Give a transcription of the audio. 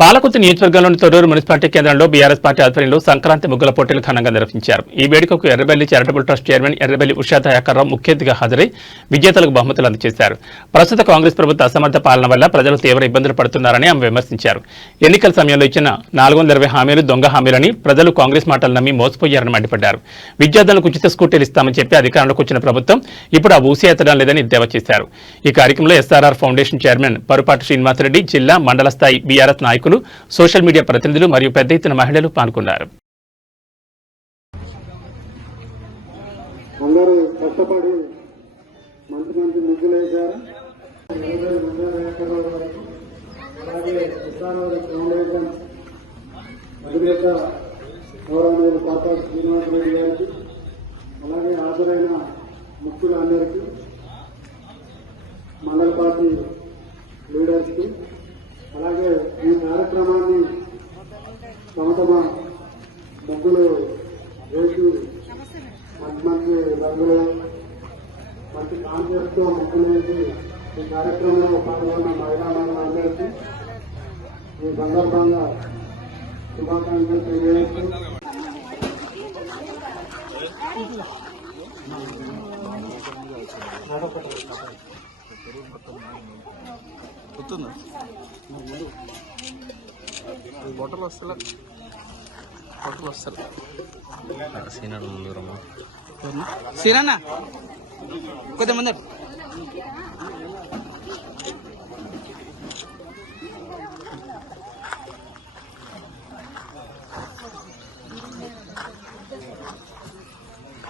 పాలకుర్తి నియోజకవర్గంలోని తొర్రూరు మున్సిపాలిటీ కేంద్రంలో BRS party ఆధ్వర్యంలో సంక్రాంతి ముగ్గుల పోటీలు ఘనంగా నిర్వహించారు. ఈ వేడుకకు Errabelli charitable trust chairman Errabelli Usha Dayakar Rao ముఖ్య అతిథిగా హాజరై విజేతలకు బహుమతులు అందజేశారు. ప్రస్తుత కాంగ్రెస్ ప్రభుత్వ అసమర్థ పాలన వల్ల ప్రజలు తీవ్ర ఇబ్బందులు పడుతున్నారని ఆమె విమర్శించారు. ఎన్నికల సమయంలో ఇచ్చిన 420 హామీలు దొంగ హామీలని ప్రజలు కాంగ్రెస్ మాటలు నమ్మి మోసపోయారని మండిపడ్డారు. విద్యార్థులకు ఉచిత స్కూటీలు ఇస్తామని చెప్పి అధికారంలోకి వచ్చిన ప్రభుత్వం ఇప్పుడు ఆ ఊసి ఎత్తడం లేదని ఎద్దేవా చేశారు. ఈ కార్యక్రమంలో SRR foundation chairman Parupati Srinivasa Reddy, జిల్లా మండల స్థాయి బీఆర్ఎస్ నాయకులు, సోషల్ మీడియా ప్రతినిధులు మరియు పెద్ద ఎత్తున మహిళలు పాల్గొన్నారు. అందరూ కష్టపడి మంచి మంచి ముగ్గులు వేశారు. అలాగే ఫౌండేషన్ అధినేత గౌరవనీయులు పరుపాటి శ్రీనివాసరెడ్డి గారికి, అలాగే హాజరైన ముఖ్యులందరికీ, మండల పార్టీ లీడర్స్ కి, అలాగే ఈ కార్యక్రమాన్ని తమ ముగ్గులు వేసి మంచి రంగులు మంచి కాన్సెప్ట్ తో ముగ్గులు వేసి ఈ కార్యక్రమంలో పాల్గొన్న మహిళలందరికీ ఈ సందర్భంగా శుభాకాంక్షలు తెలియజేస్తూ బొట్టలు వస్తారు సీనన్న కొద్దిమంది